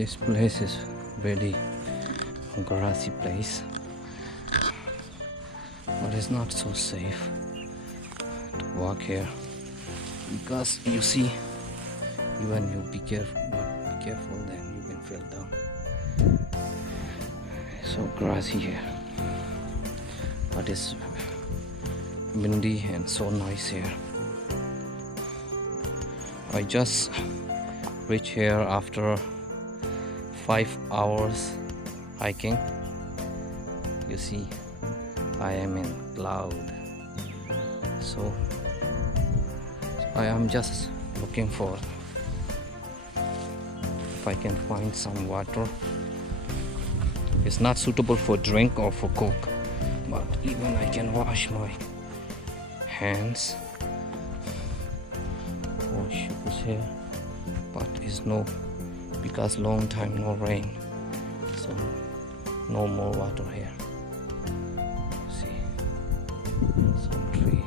This place is really grassy place, but it's not so safe to walk here because you see, even you be careful, not be careful, then you can fall down. It's so grassy here, but it's windy and so nice here. I just reached here after 5 hours hiking. You see, I am in cloud, so I am just looking for if I can find some water. It's not suitable for drink or for cook, but even I can wash my hands. Wash shoes here, but it's no, because long time no rain, so no more water here. See, some tree.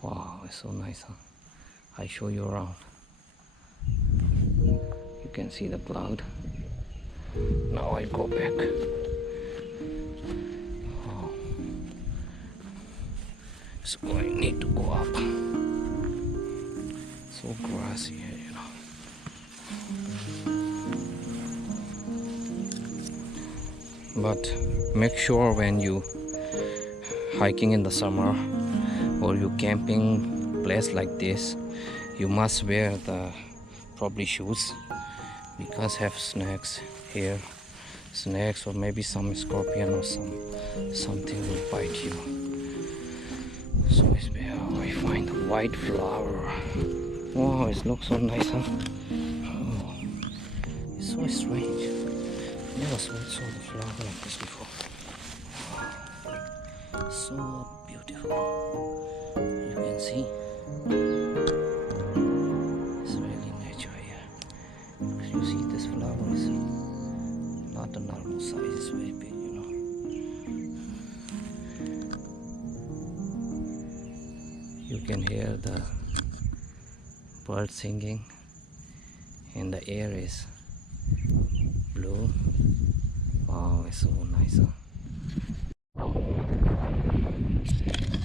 Wow, it's so nice, huh? I show you around. You can see the cloud. Now I go back. Oh. So I need to go up. So grassy here, you know. But make sure when you hiking in the summer or you camping place like this, you must wear the probably shoes, because have snakes here, snakes or maybe some scorpion or something will bite you. So it's where I find the white flower. Wow, it looks so nice, huh? Oh, it's so strange. Never saw the flower like this before. Wow, so beautiful. You can see. It's really nature here. You see, this flower is not a normal size. It's very big, you know. You can hear the birds singing, and the air is blue. Wow, it's so nice, huh?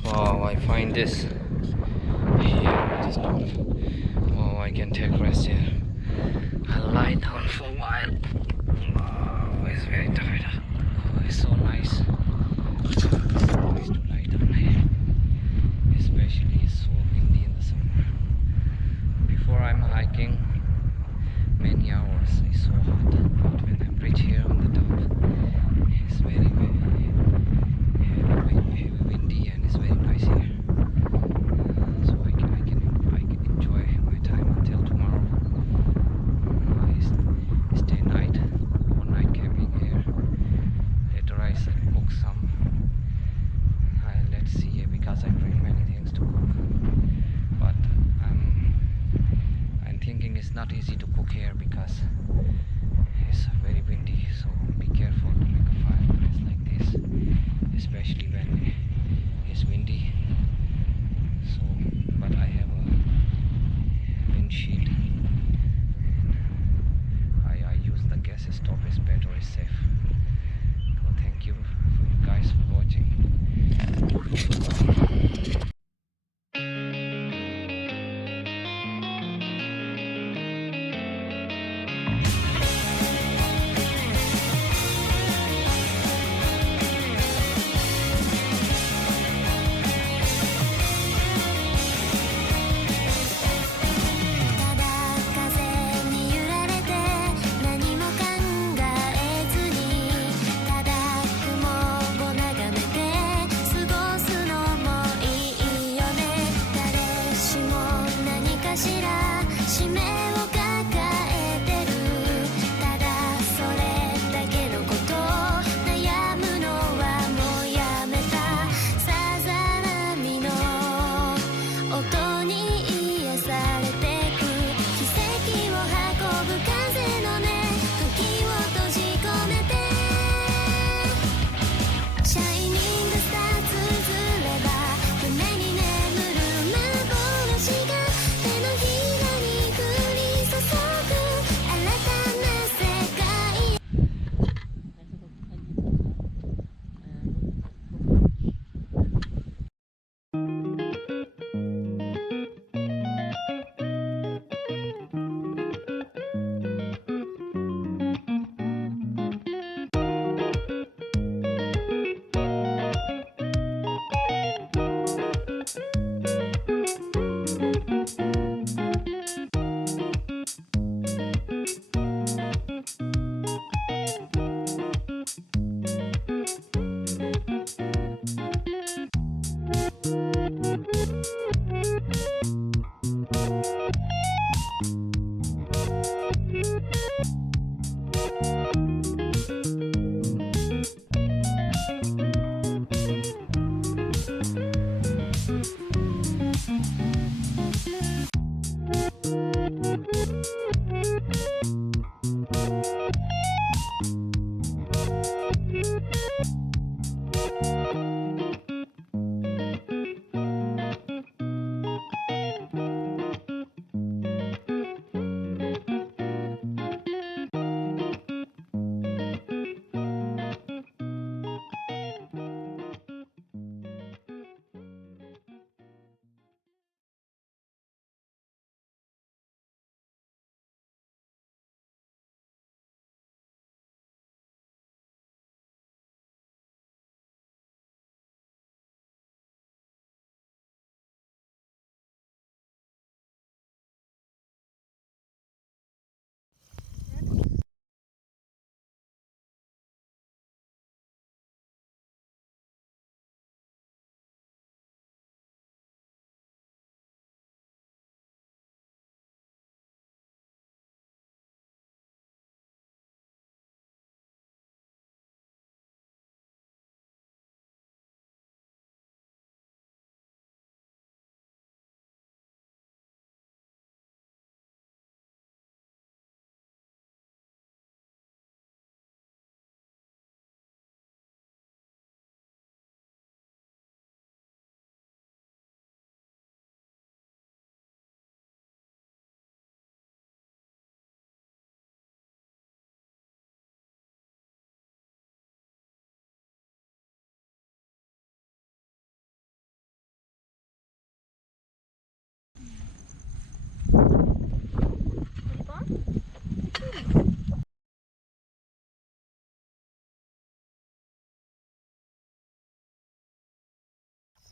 Wow, I find this here. It is not. Wow, I can take rest here. I'll lie down for a while. Wow, it's very tired. Oh, it's so nice. It's so nice to lie down here. Especially it's so windy in the summer. Before I'm hiking many hours, it's so hot. But when I reach here on the top, it's very heavy windy and it's very nice here. So I can enjoy my time until tomorrow. I stay overnight camping here. Later I cook some. Let's see, because I bring many things to cook. But I'm thinking it's not easy to cook here because it's very windy. So be careful to make a fireplace like this, especially when it's windy. So, but I have a windshield. I use the gas stove. It's better, it's safe. So thank you guys for watching.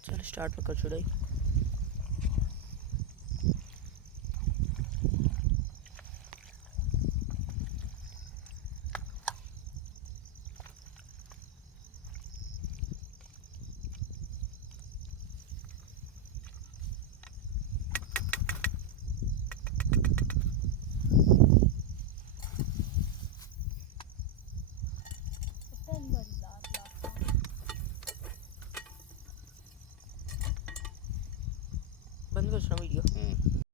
चल start कर चुड़ाई। बंद कर video.